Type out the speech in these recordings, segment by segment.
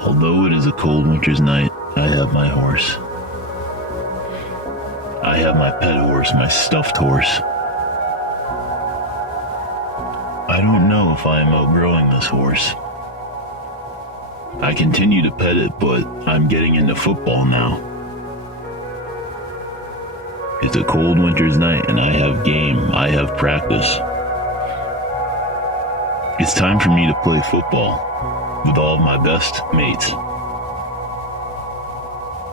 Although it is a cold winter's night, I have my horse. I have my pet horse, my stuffed horse. I don't know if I am outgrowing this horse. I continue to pet it, but I'm getting into football now. It's a cold winter's night and I have game, I have practice. It's time for me to play football with all of my best mates.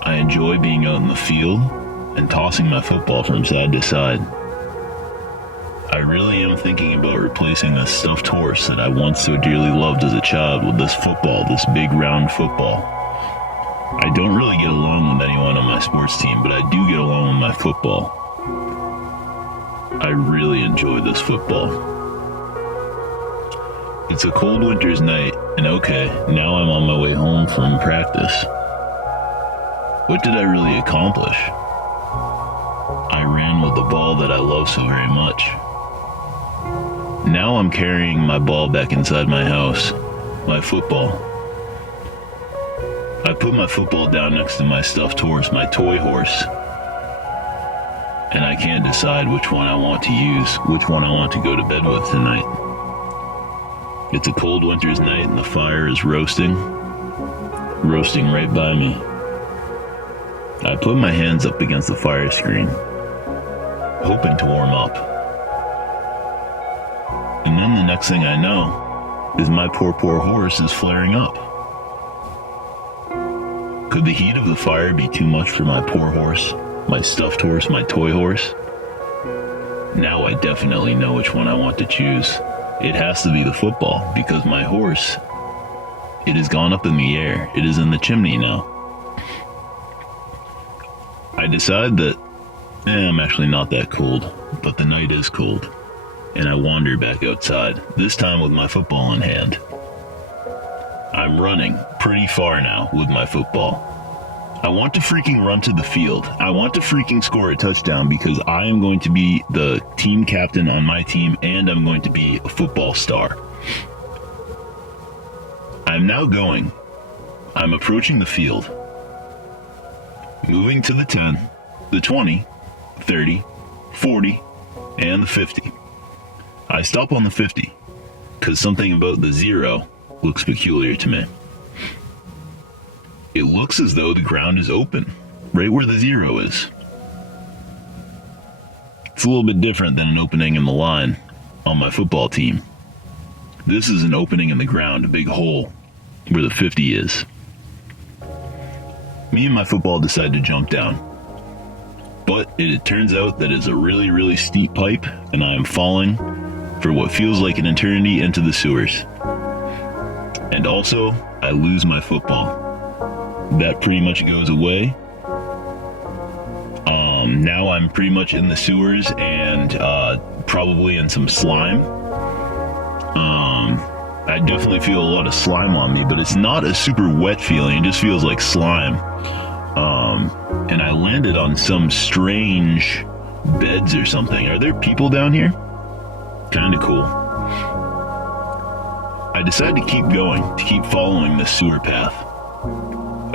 I enjoy being out in the field and tossing my football from side to side. I really am thinking about replacing this stuffed horse that I once so dearly loved as a child with this football, this big round football. I don't really get along with anyone on my sports team, but I do get along with my football. I really enjoy this football. It's a cold winter's night, and okay, now I'm on my way home from practice. What did I really accomplish? I ran with the ball that I love so very much. Now I'm carrying my ball back inside my house, my football. I put my football down next to my stuffed horse, my toy horse, and I can't decide which one I want to use, which one I want to go to bed with tonight. It's a cold winter's night and the fire is roasting right by me. I put my hands up against the fire screen, hoping to warm up. And then the next thing I know is my poor horse is flaring up. Could the heat of the fire be too much for my poor horse, my stuffed horse, my toy horse? Now I definitely know which one I want to choose. It has to be the football, because my horse, it has gone up in the air. It is in the chimney now. I decide that I'm actually not that cold, but the night is cold. And I wander back outside, this time with my football in hand. I'm running pretty far now with my football. I want to freaking run to the field. I want to freaking score a touchdown because I am going to be the team captain on my team and I'm going to be a football star. I'm now going. I'm approaching the field. Moving to the 10, the 20, 30, 40, and the 50. I stop on the 50 because something about the 0 looks peculiar to me. It looks as though the ground is open, right where the 0 is. It's a little bit different than an opening in the line on my football team. This is an opening in the ground, a big hole where the 50 is. Me and my football decide to jump down. But it turns out that it's a really, really steep pipe and I am falling for what feels like an eternity into the sewers. And also, I lose my football. That pretty much goes away. Now I'm pretty much in the sewers and probably in some slime. I definitely feel a lot of slime on me, but it's not a super wet feeling. It just feels like slime. And I landed on some strange beds or something. Are there people down here? Kinda cool. I decide to keep going, to keep following this sewer path.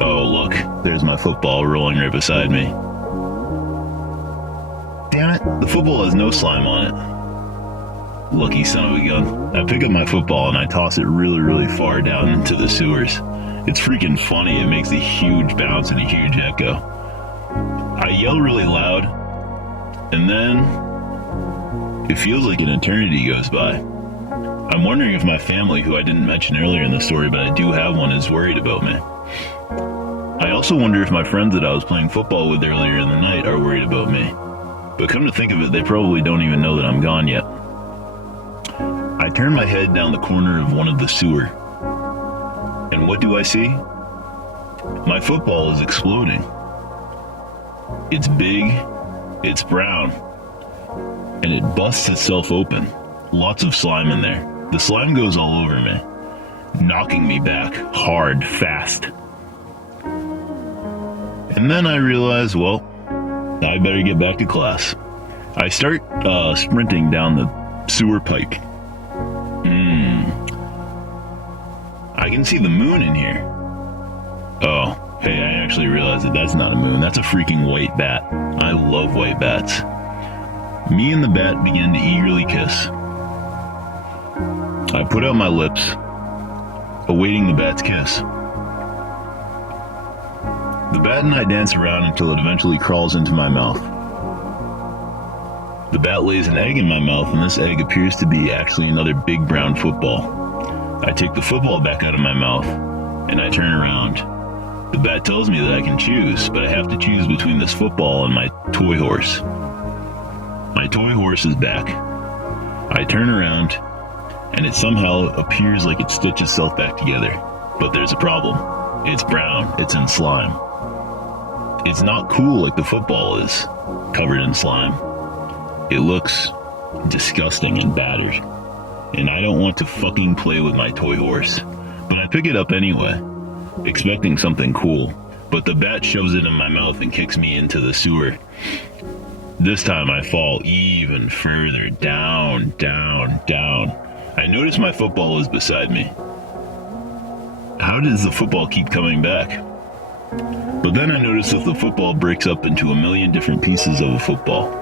Oh, look, there's my football rolling right beside me. Damn it, the football has no slime on it. Lucky son of a gun. I pick up my football and I toss it really, really far down into the sewers. It's freaking funny, it makes a huge bounce and a huge echo. I yell really loud, and then it feels like an eternity goes by. I'm wondering if my family, who I didn't mention earlier in the story, but I do have one, is worried about me. I also wonder if my friends that I was playing football with earlier in the night are worried about me. But come to think of it, they probably don't even know that I'm gone yet. I turn my head down the corner of one of the sewer. And what do I see? My football is exploding. It's big, it's brown, and it busts itself open. Lots of slime in there. The slime goes all over me, knocking me back hard, fast. And then I realize, well, I better get back to class. I start sprinting down the sewer pipe. I can see the moon in here. Oh, hey, I actually realized that that's not a moon. That's a freaking white bat. I love white bats. Me and the bat began to eagerly kiss. I put out my lips, awaiting the bat's kiss. The bat and I dance around until it eventually crawls into my mouth. The bat lays an egg in my mouth, and this egg appears to be actually another big brown football. I take the football back out of my mouth, and I turn around. The bat tells me that I can choose, but I have to choose between this football and my toy horse. My toy horse is back. I turn around, and it somehow appears like it stitched itself back together. But there's a problem. It's brown. It's in slime. It's not cool like the football is, covered in slime. It looks disgusting and battered. And I don't want to fucking play with my toy horse. But I pick it up anyway, expecting something cool. But the bat shoves it in my mouth and kicks me into the sewer. This time I fall even further down, down, down. I notice my football is beside me. How does the football keep coming back? But then I notice that the football breaks up into a million different pieces of a football.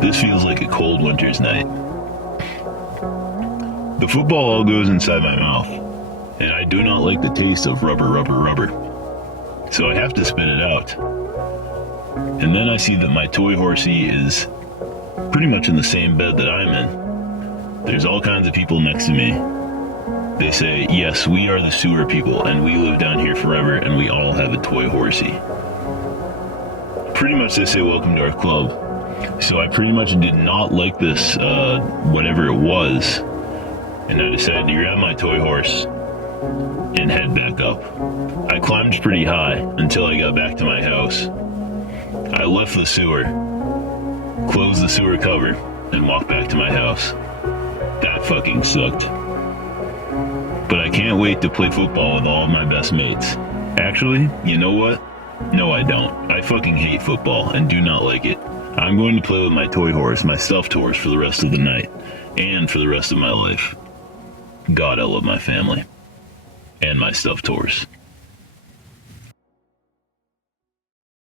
This feels like a cold winter's night. The football all goes inside my mouth, and I do not like the taste of rubber, rubber, rubber. So I have to spit it out. And then I see that my toy horsey is pretty much in the same bed that I'm in. There's all kinds of people next to me. They say, yes, we are the sewer people, and we live down here forever, and we all have a toy horsey. Pretty much they say, welcome to our club. So I pretty much did not like this, whatever it was, and I decided to grab my toy horse and head back up. I climbed pretty high until I got back to my house. I left the sewer, closed the sewer cover, and walked back to my house. That fucking sucked. But I can't wait to play football with all of my best mates. Actually, you know what? No, I don't. I fucking hate football and do not like it. I'm going to play with my toy horse, my stuffed horse, for the rest of the night. And for the rest of my life. God, I love my family. And my stuffed horse.